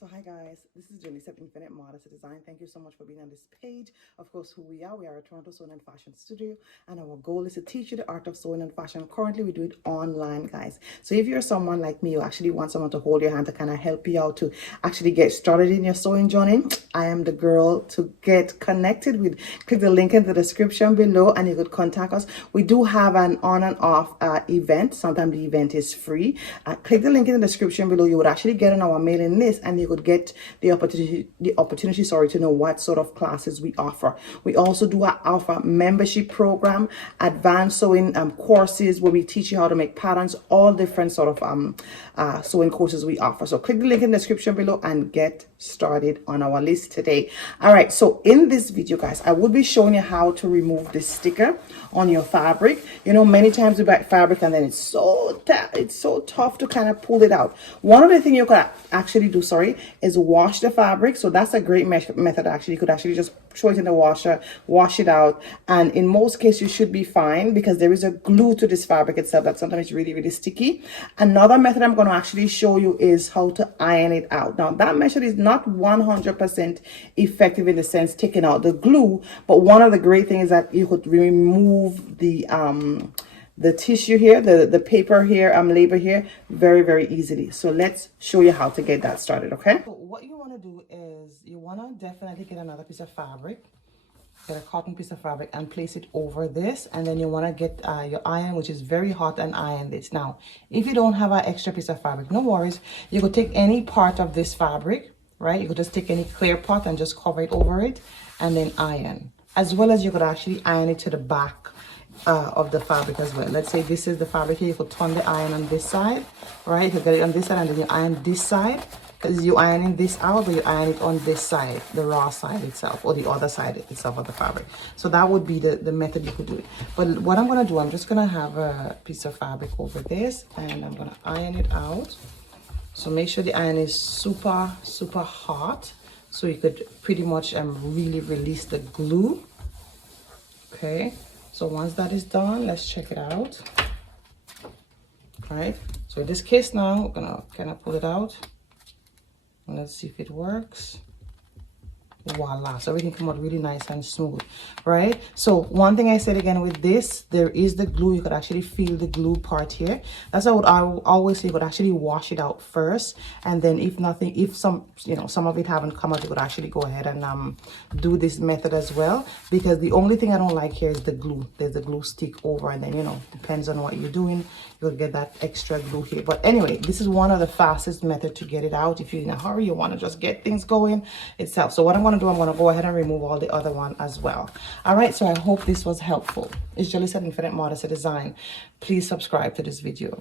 So hi guys, this is Gellis at Infinite Modesty Design. Thank you so much for being on this page. Of course, who we are a Toronto sewing and fashion studio, and our goal is to teach you the art of sewing and fashion. Currently, we do it online, guys. So if you're someone like me, you actually want someone to hold your hand to kind of help you out to actually get started in your sewing journey, I am the girl to get connected with. Click the link in the description below and you could contact us. We do have an on and off event. Sometimes the event is free. Click the link in the description below. You would actually get on our mailing list and you could get the opportunity to know what sort of classes we offer. We also do offer membership program, advanced sewing courses where we teach you how to make patterns, all different sort of sewing courses we offer. So click the link in the description below and get started on our list today. All right, so in this video, guys, I will be showing you how to remove this sticker on your fabric. You know, many times we buy fabric and then it's so tough to kind of pull it out. One of the things you could actually do, is wash the fabric. So that's a great method. Actually, you could actually just throw it in the washer, wash it out, and in most cases you should be fine because there is a glue to this fabric itself that sometimes is really sticky. Another method I'm going to actually show you is how to iron it out. Now that method is not 100% effective in the sense taking out the glue, but one of the great things is that you could remove the tissue here, the paper here, label here, very easily. So let's show you how to get that started, okay? So what you want to do is you want to definitely get another piece of fabric, get a cotton piece of fabric and place it over this, and then you want to get your iron, which is very hot, and iron this. Now, if you don't have an extra piece of fabric, no worries. You could take any part of this fabric, right? You could just take any clear part and just cover it over it and then iron. As well as you could actually iron it to the back of the fabric as well. Let's say this is the fabric here. You could turn the iron on this side, right? You could get it on this side and then you iron this side, because you're ironing this out, but you iron it on this side, the raw side itself, or the other side itself of the fabric. So that would be the method you could do it. But what I'm going to do, I'm just going to have a piece of fabric over this and I'm going to iron it out. So make sure the iron is super hot so you could pretty much really release the glue. Okay, so once that is done, let's check it out. All right, so in this case now, we're gonna kind of pull it out and let's see if it works. Voila, so everything come out really nice and smooth, right? So one thing I said again with this, there is the glue. You could actually feel the glue part here. That's what I would always say. You could actually wash it out first, and then if some of it haven't come out, you could actually go ahead and do this method as well, because the only thing I don't like here is the glue. There's the glue stick over, and then depends on what you're doing, you'll get that extra glue here. But anyway, this is one of the fastest method to get it out if you're in a hurry, you want to just get things going itself. So what I'm going to go ahead and remove all the other one as well. All right, so I hope this was helpful. It's Gellis at Infinite Modesty Design. Please subscribe to this video.